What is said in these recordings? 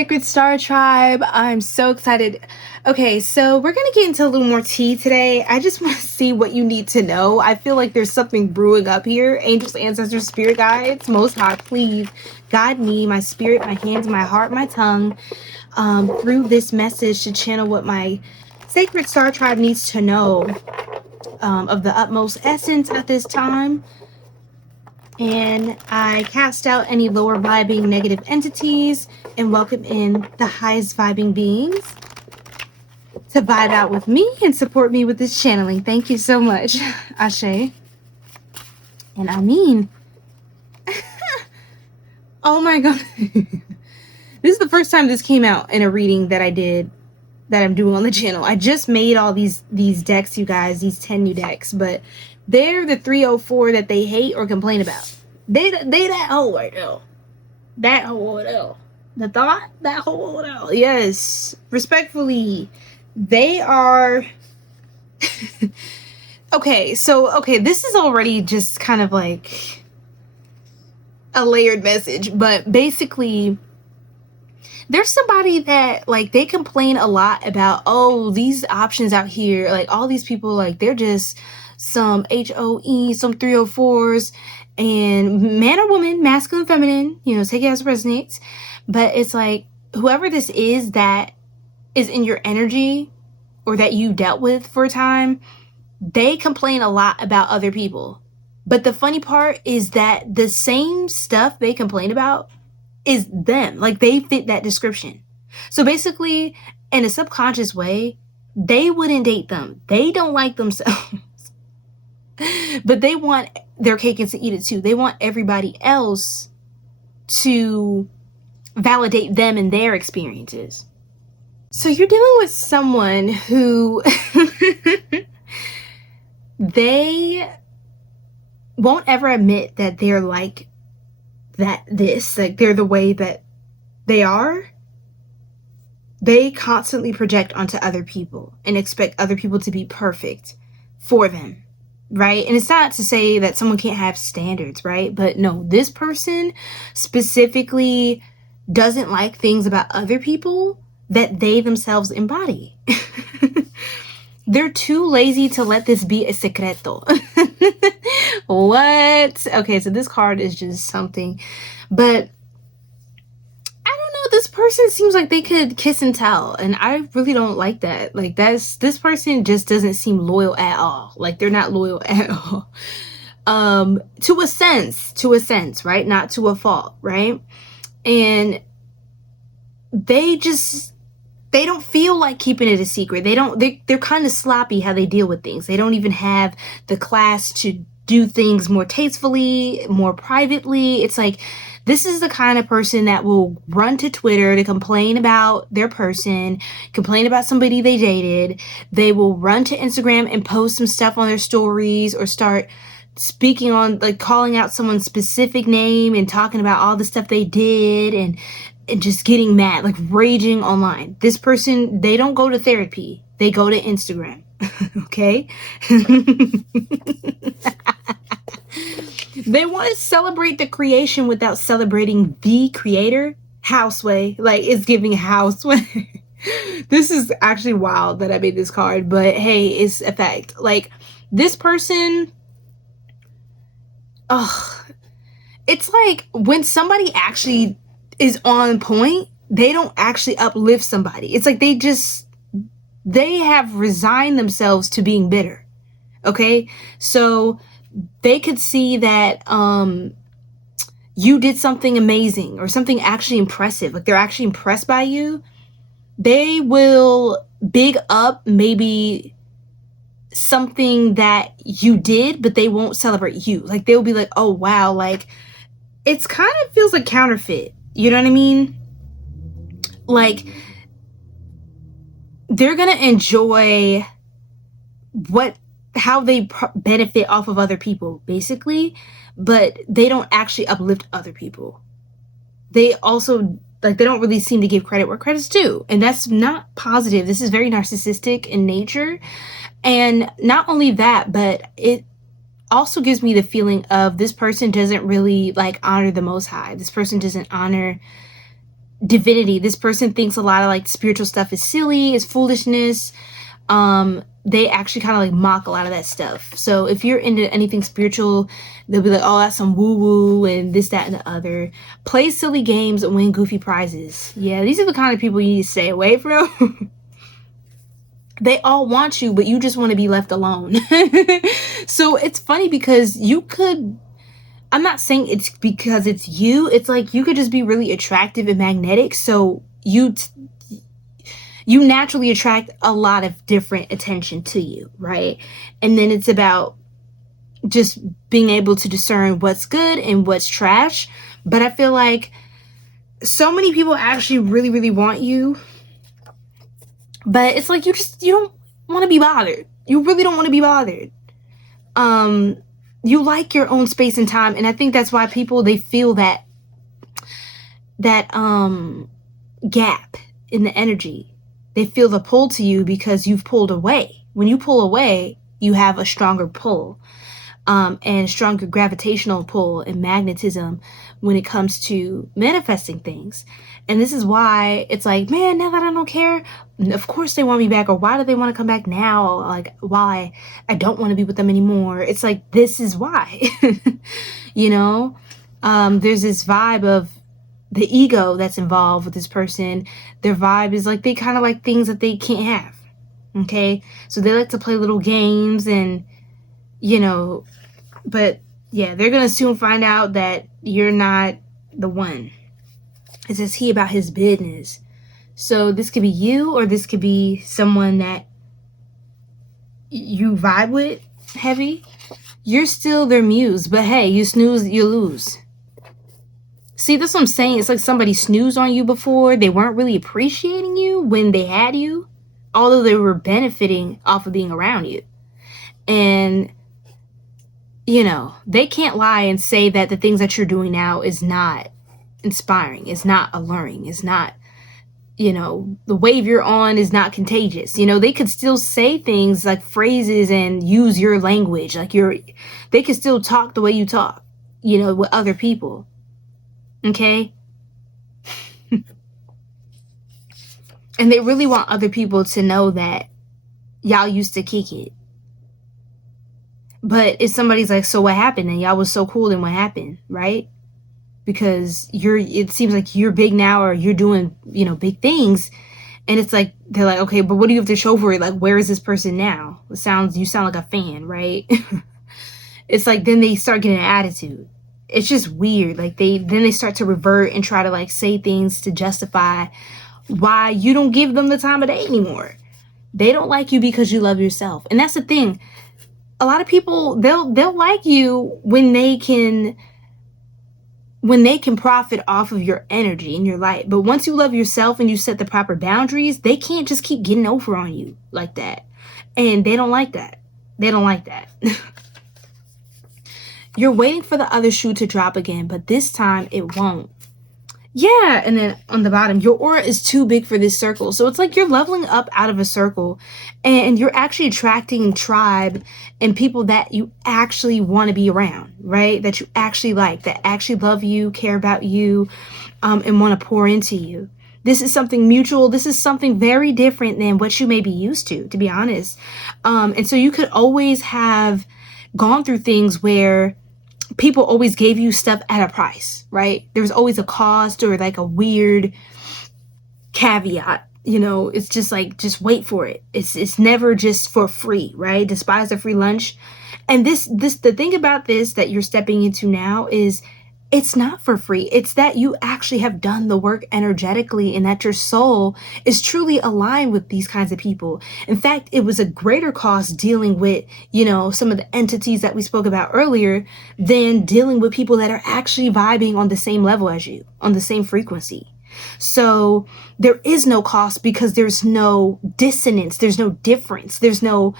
Sacred Star Tribe. I'm so excited. Okay, so we're going to get into a little more tea today. I just want to see what you need to know. I feel like there's something brewing up here. Angels, ancestors, spirit guides, Most High, please guide me, my spirit, my hands, my heart, my tongue, through this message to channel what my Sacred Star Tribe needs to know of the utmost essence at this time. And I cast out any lower vibing negative entities and welcome in the highest vibing beings to vibe out with me and support me with this channeling. Thank you so much, Ashe. And I mean, oh my God. This is the first time this came out in a reading that I did, that I'm doing on the channel. I just made all these decks, you guys, these 10 new decks, but they're the 304 that they hate or complain about. They that hole right now. That hole right now. The thought, that hole right now. Yes. Respectfully. They are... Okay, this is already just kind of like a layered message, but basically... There's somebody that, like, they complain a lot about, oh, these options out here, like, all these people, like, they're just some HOE, some 304s, and man or woman, masculine, feminine, you know, take it as it resonates. But it's like, whoever this is that is in your energy or that you dealt with for a time, they complain a lot about other people. But the funny part is that the same stuff they complain about is them. Like, they fit that description. So basically, in a subconscious way, they wouldn't date them. They don't like themselves. But they want their cake and to eat it too. They want everybody else to validate them and their experiences. So you're dealing with someone who they won't ever admit that they're like like they're the way that they are. They constantly project onto other people and expect other people to be perfect for them, right? And it's not to say that someone can't have standards, right? But no, this person specifically doesn't like things about other people that they themselves embody. They're too lazy to let this be a secreto. What? Okay, so this card is just something. But I don't know. This person seems like they could kiss and tell. And I really don't like that. Like, this person just doesn't seem loyal at all. Like, they're not loyal at all. To a sense, right? Not to a fault, right? And they don't feel like keeping it a secret. They're kind of sloppy how they deal with things. They don't even have the class to do things more tastefully, more privately. It's like, this is the kind of person that will run to Twitter to complain about their person, complain about somebody they dated. They will run to Instagram and post some stuff on their stories or start speaking on, like, calling out someone's specific name and talking about all the stuff they did and just getting mad, like raging online. This person, they don't go to therapy. They go to Instagram. Okay? They want to celebrate the creation without celebrating the creator. Houseway. Like, it's giving houseway. This is actually wild that I made this card, but hey, it's a fact. Like, this person, it's like when somebody actually is on point, they don't actually uplift somebody. It's like they have resigned themselves to being bitter. Okay? So they could see that you did something amazing or something actually impressive. Like, they're actually impressed by you. They will big up maybe something that you did, but they won't celebrate you. Like, they'll be like, oh wow, like, it's kind of feels like counterfeit. You know what I mean? Like, they're gonna enjoy how they benefit off of other people, basically, but they don't actually uplift other people. They also, like, they don't really seem to give credit where credit's due, and that's not positive. This is very narcissistic in nature. And not only that, but it also gives me the feeling of this person doesn't really, like, honor the Most High. This person doesn't honor divinity. This person thinks a lot of like spiritual stuff is silly, is foolishness. They actually kind of like mock a lot of that stuff. So if you're into anything spiritual, they'll be like, oh, that's some woo-woo and this, that, and the other. Play silly games and win goofy prizes. Yeah, these are the kind of people you need to stay away from. They all want you, but you just want to be left alone. So it's funny because you could, I'm not saying it's because it's you. It's like you could just be really attractive and magnetic. So you naturally attract a lot of different attention to you, right? And then it's about just being able to discern what's good and what's trash. But I feel like so many people actually really, really want you. But it's like you don't want to be bothered. You really don't want to be bothered. You like your own space and time. And I think that's why people, they feel that gap in the energy. They feel the pull to you because you've pulled away. When you pull away, you have a stronger pull, and stronger gravitational pull and magnetism when it comes to manifesting things. And this is why it's like, man, now that I don't care, of course they want me back. Or why do they want to come back now? Like, why I don't want to be with them anymore. It's like, this is why. You know, there's this vibe of the ego that's involved with this person. Their vibe is like, they kind of like things that they can't have. Okay. So they like to play little games and, you know, but yeah, they're going to soon find out that you're not the one. It says he about his business. So this could be you, or this could be someone that you vibe with heavy. You're still their muse, but hey, you snooze, you lose. See, that's what I'm saying. It's like somebody snoozed on you before. They weren't really appreciating you when they had you, although they were benefiting off of being around you. And, you know, they can't lie and say that the things that you're doing now is not inspiring, is not alluring, is not, you know, the wave you're on is not contagious. You know, they could still say things like phrases and use your language. Like they could still talk the way you talk, you know, with other people. Okay. And they really want other people to know that y'all used to kick it. But if somebody's like, so what happened? And y'all was so cool, then what happened? Right? Because it seems like you're big now, or you're doing, you know, big things. And it's like, they're like, okay, but what do you have to show for it? Like, where is this person now? You sound like a fan, right? It's like, then they start getting an attitude. It's just weird. Like then they start to revert and try to like say things to justify why you don't give them the time of day anymore. They don't like you because you love yourself. And that's the thing. A lot of people, they'll like you when they can profit off of your energy and your light. But once you love yourself and you set the proper boundaries, they can't just keep getting over on you like that. And they don't like that. They don't like that. You're waiting for the other shoe to drop again, but this time it won't. Yeah, and then on the bottom, your aura is too big for this circle. So it's like you're leveling up out of a circle, and you're actually attracting tribe and people that you actually want to be around, right? That you actually like, that actually love you, care about you, and want to pour into you. This is something mutual. This is something very different than what you may be used to be honest. And so you could always have gone through things where people always gave you stuff at a price, right? There's always a cost or like a weird caveat, you know. It's just like, just wait for it. It's never just for free, right? Despise the free lunch. And the thing about this that you're stepping into now is it's not for free. It's that you actually have done the work energetically, and that your soul is truly aligned with these kinds of people. In fact, it was a greater cost dealing with, you know, some of the entities that we spoke about earlier than dealing with people that are actually vibing on the same level as you, on the same frequency. So there is no cost because there's no dissonance. There's no difference. There's no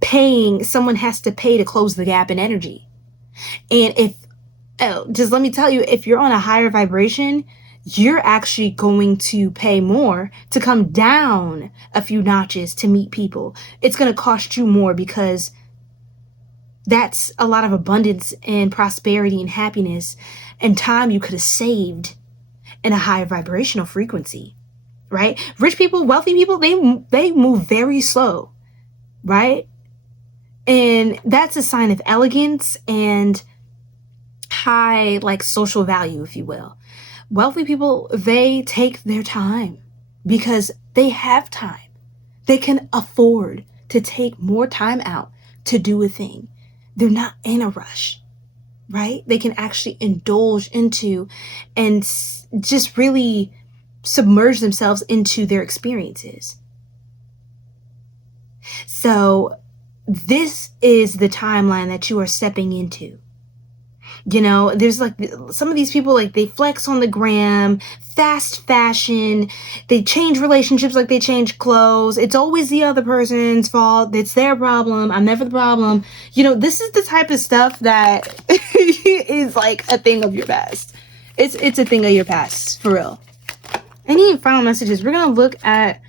paying. Someone has to pay to close the gap in energy. And just let me tell you, if you're on a higher vibration, you're actually going to pay more to come down a few notches to meet people. It's going to cost you more because that's a lot of abundance and prosperity and happiness and time you could have saved in a higher vibrational frequency, right? Rich people, wealthy people, they move very slow, right? And that's a sign of elegance and high, like, social value, if you will. Wealthy people, they take their time because they have time. They can afford to take more time out to do a thing. They're not in a rush, right? They can actually indulge into and just really submerge themselves into their experiences. So this is the timeline that you are stepping into. You know, there's like some of these people, like, they flex on the gram, fast fashion, they change relationships like they change clothes. It's always the other person's fault. It's their problem. I'm never the problem. You know, this is the type of stuff that is like a thing of your past. It's a thing of your past, for real. Any final messages? We're going to look at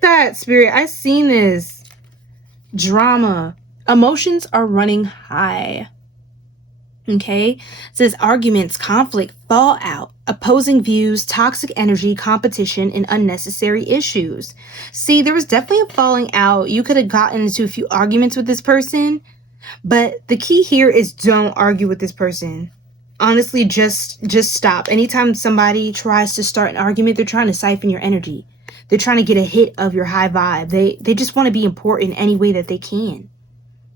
that, Spirit. I've seen this drama. Emotions are running high. Okay, it says arguments, conflict, fallout, opposing views, toxic energy, competition, and unnecessary issues. See, there was definitely a falling out. You could have gotten into a few arguments with this person, but the key here is don't argue with this person. Honestly, just stop. Anytime somebody tries to start an argument, they're trying to siphon your energy. They're trying to get a hit of your high vibe. They just want to be important any way that they can,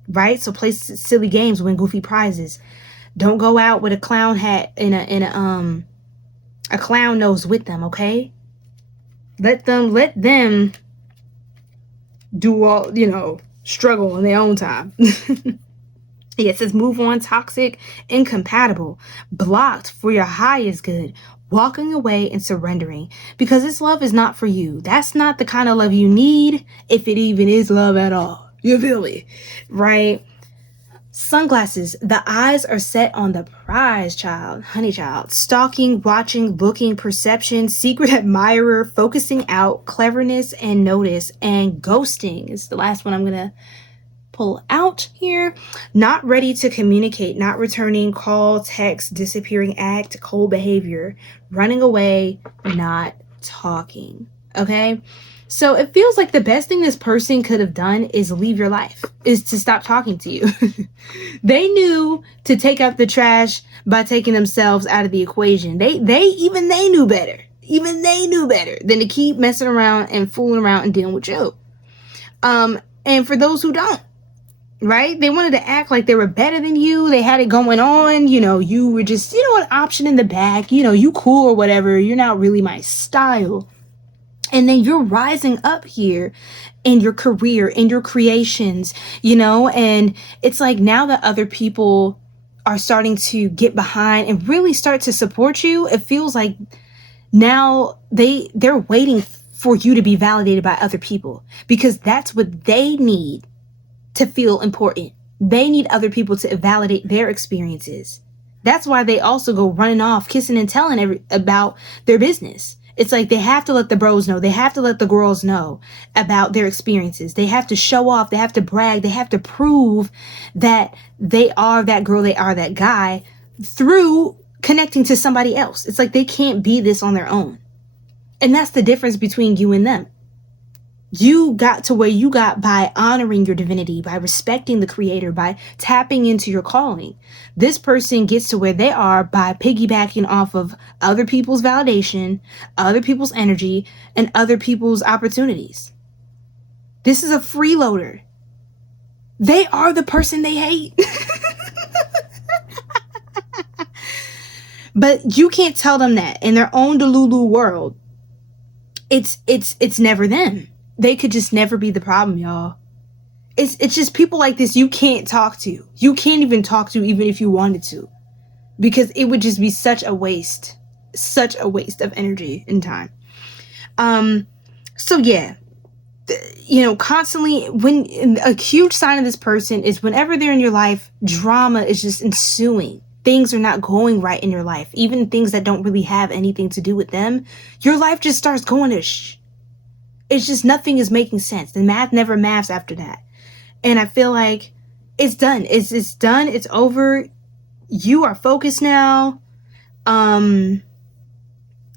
right? So play silly games, win goofy prizes. Don't go out with a clown hat and a clown nose with them, okay? Let them do all, you know, struggle in their own time. Yeah, it says move on, toxic, incompatible, blocked for your highest good, walking away and surrendering, because this love is not for you. That's not the kind of love you need, if it even is love at all. You feel me? Right? Sunglasses, the eyes are set on the prize, child, honey child. Stalking, watching, looking, perception, secret admirer, focusing out, cleverness and notice, and ghosting is the last one I'm going to pull out here. Not ready to communicate, not returning, call, text, disappearing, act, cold behavior, running away, not talking. Okay? So it feels like the best thing this person could have done is leave your life, is to stop talking to you. They knew to take out the trash by taking themselves out of the equation. They knew better. Even they knew better than to keep messing around and fooling around and dealing with you. And for those who don't, right? They wanted to act like they were better than you. They had it going on. You know, you were just, you know, an option in the back. You know, you cool or whatever. You're not really my style. And then you're rising up here in your career, in your creations, you know, and it's like now that other people are starting to get behind and really start to support you, it feels like now they're waiting for you to be validated by other people, because that's what they need to feel important. They need other people to validate their experiences. That's why they also go running off, kissing and telling about their business. It's like they have to let the bros know. They have to let the girls know about their experiences. They have to show off. They have to brag. They have to prove that they are that girl, they are that guy through connecting to somebody else. It's like they can't be this on their own. And that's the difference between you and them. You got to where you got by honoring your divinity, by respecting the creator, by tapping into your calling. This person gets to where they are by piggybacking off of other people's validation, other people's energy, and other people's opportunities. This is a freeloader. They are the person they hate. But you can't tell them that. In their own Delulu world, it's never them. They could just never be the problem, y'all. It's just people like this you can't talk to. You can't even talk to even if you wanted to. Because it would just be such a waste. Such a waste of energy and time. So yeah. You know, constantly, when a huge sign of this person is whenever they're in your life, drama is just ensuing. Things are not going right in your life. Even things that don't really have anything to do with them. Your life just starts going to It's just nothing is making sense. The math never maths after that. And I feel like it's done. It's done. It's over. You are focused now.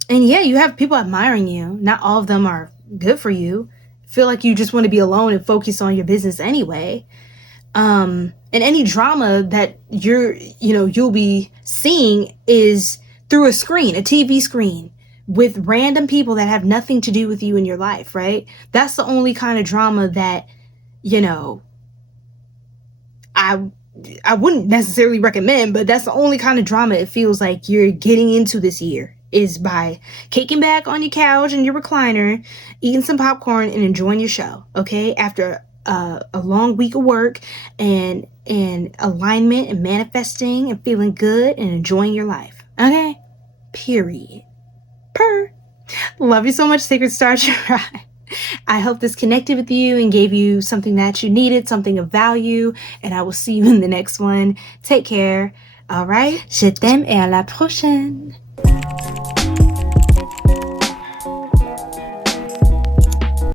And yeah, you have people admiring you. Not all of them are good for you. Feel like you just want to be alone and focus on your business anyway. And any drama that you'll be seeing is through a screen, a TV screen, with random people that have nothing to do with you in your life, right? That's the only kind of drama that, I wouldn't necessarily recommend, but that's the only kind of drama it feels like you're getting into this year, is by kicking back on your couch and your recliner, eating some popcorn and enjoying your show, okay? After a long week of work and alignment and manifesting and feeling good and enjoying your life, okay? Period. Love you so much, Sacred Star Tribe. I hope this connected with you and gave you something that you needed, something of value, and I will see you in the next one. Take care. All right? Je t'aime et à la prochaine.